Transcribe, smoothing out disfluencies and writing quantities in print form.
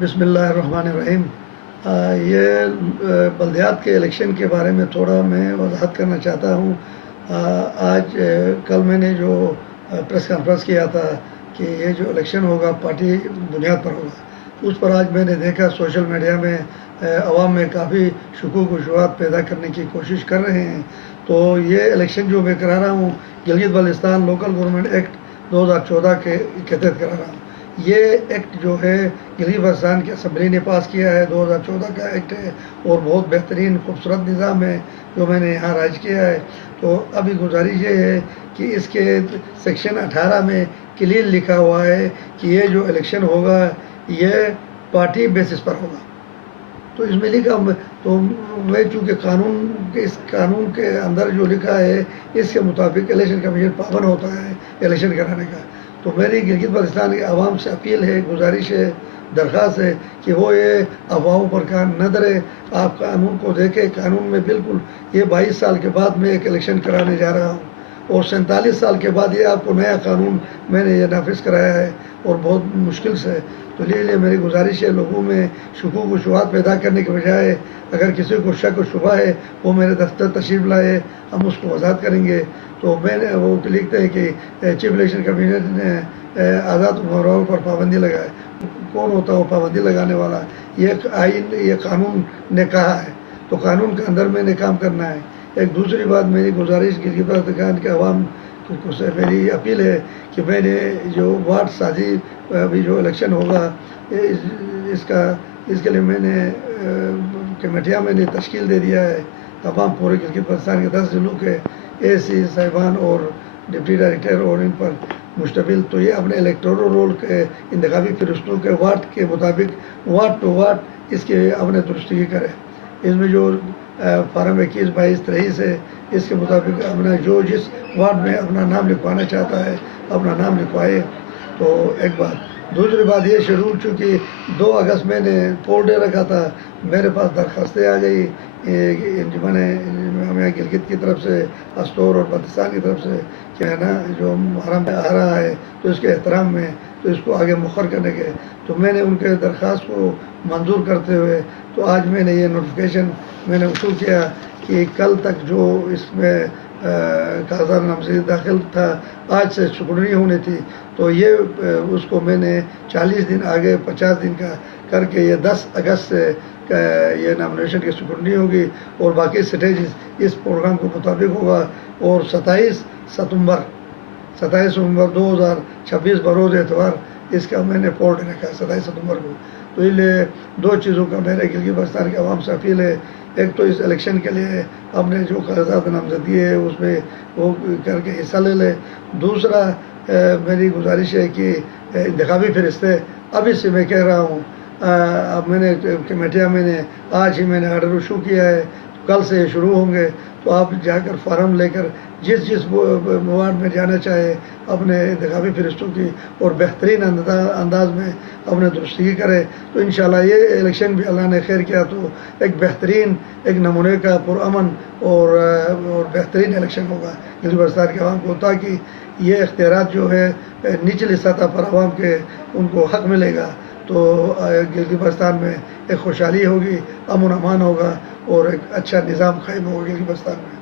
بسم اللہ الرحمن الرحیم۔ یہ بلدیات کے الیکشن کے بارے میں تھوڑا میں وضاحت کرنا چاہتا ہوں۔ کل میں نے جو پریس کانفرنس کیا تھا کہ یہ جو الیکشن ہوگا پارٹی بنیاد پر ہوگا، اس پر آج میں نے دیکھا سوشل میڈیا میں عوام میں کافی شکوک و شبہات پیدا کرنے کی کوشش کر رہے ہیں۔ تو یہ الیکشن جو میں کرا رہا ہوں Gilgit Baltistan local government act 2014 کے تحت کرا رہا ہوں۔ یہ ایکٹ جو ہے گلگت بلتستان کی اسمبلی نے پاس کیا ہے، 2014 کا ایکٹ ہے اور بہت بہترین خوبصورت نظام ہے جو میں نے یہاں رائج کیا ہے۔ تو ابھی گزارش یہ ہے کہ اس کے سیکشن 18 میں کلیئر لکھا ہوا ہے کہ یہ جو الیکشن ہوگا یہ پارٹی بیسس پر ہوگا۔ تو اس میں لکھا تو میں چونکہ اس قانون کے اندر جو لکھا ہے اس کے مطابق الیکشن کمیشن پابند ہوتا ہے الیکشن کرانے کا۔ تو میری گلگت بلتستان کے عوام سے اپیل ہے، گزارش ہے، درخواست ہے کہ وہ یہ افواہوں پر کان نہ دھرے۔ آپ قانون کو دیکھیں، قانون میں بالکل یہ 22 سال کے بعد میں ایک الیکشن کرانے جا رہا ہوں اور 47 سال کے بعد یہ آپ کو نیا قانون میں نے یہ نافذ کرایا ہے اور بہت مشکل سے۔ تو لیے میری گزارش ہے لوگوں میں شکوک و شبہات پیدا کرنے کے بجائے اگر کسی کو شک و شبہ ہے وہ میرے دفتر تشریف لائے، ہم اس کو وضاحت کریں گے۔ تو میں نے وہ لکھتے ہیں کہ چیف الیکشن کمیشنر نے آزاد امیدواروں پر پابندی لگائے۔ کون ہوتا ہے وہ پابندی لگانے والا؟ یہ آئین، یہ قانون نے کہا ہے، تو قانون کے اندر میں نے کام کرنا ہے۔ ایک دوسری بات میری گزارش گلگت بلتستان کے عوام سے میری اپیل ہے کہ میں نے جو وارڈ سازی ابھی جو الیکشن ہوگا اس کے لیے میں نے کمیٹیاں میں نے تشکیل دے دیا ہے۔ تمام پورے گلگت بلتستان کے 10 ضلعوں کے AC صاحبان اور ڈپٹی ڈائریکٹر اور ان پر مشتمل، تو یہ اپنے الیکٹورل رول کے انتخابی فہرستوں کے وارڈ کے مطابق وارڈ ٹو وارڈ اس کے اپنے درستگی کرے۔ اس میں جو فارم 21، 22، 23 ہے اس کے مطابق اپنا جو جس وارڈ میں اپنا نام لکھوانا چاہتا ہے اپنا نام لکھوائے۔ تو ایک بات، دوسری بات یہ شیڈول چونکہ 2 اگست میں نے پول ڈے رکھا تھا، میرے پاس درخواستیں آ گئی انجمن ہمیں گلگت کی طرف سے، استور اور بلتستان کی طرف سے کہ ہے نا جو محرم آ رہا ہے تو اس کے احترام میں تو اس کو آگے مؤخر کرنے کے، تو میں نے ان کے درخواست کو منظور کرتے ہوئے تو آج میں نے یہ نوٹیفیکیشن میں نے وصول کیا کہ کل تک جو اس میں کاغذات نامزدگی داخل تھا آج سے سکڑنی ہونی تھی، تو یہ اس کو میں نے 40 دن آگے 50 دن کا کر کے یہ 10 اگست سے یہ نامنیشن کی سکڑنی ہوگی اور باقی سٹیجز اس پروگرام کے مطابق ہوگا۔ اور 27 ستمبر 2026 بروز اتوار اس کا میں نے پول ڈے رکھا ہے 27 ستمبر کو۔ تو اس لیے 2 چیزوں کا میرے گلگت بلتستان کے عوام سے اپیل ہے، ایک تو اس الیکشن کے لیے اپنے جو کاغذات نامزدگی ہے اس میں وہ کر کے حصہ لے لے۔ دوسرا میری گزارش ہے کہ انتخابی فہرستیں ابھی سے میں کہہ رہا ہوں، اب میں نے کمیٹیاں میں نے آج ہی میں نے آرڈر ایشو کیا ہے، کل سے شروع ہوں گے۔ تو آپ جا کر فارم لے کر جس وارڈ میں جانا چاہے اپنے انتخابی فہرستوں کی اور بہترین انداز میں اپنے درستگی کرے۔ تو انشاءاللہ یہ الیکشن بھی اللہ نے خیر کیا تو ایک بہترین، ایک نمونے کا پرامن اور بہترین الیکشن ہوگا گلگت بلتستان کے عوام کو، تاکہ یہ اختیارات جو ہے نچلی سطح پر عوام کے ان کو حق ملے گا تو گلگت بلتستان میں ایک خوشحالی ہوگی، امن و امان ہوگا اور ایک اچھا نظام قائم ہوگا گلگت بلتستان میں۔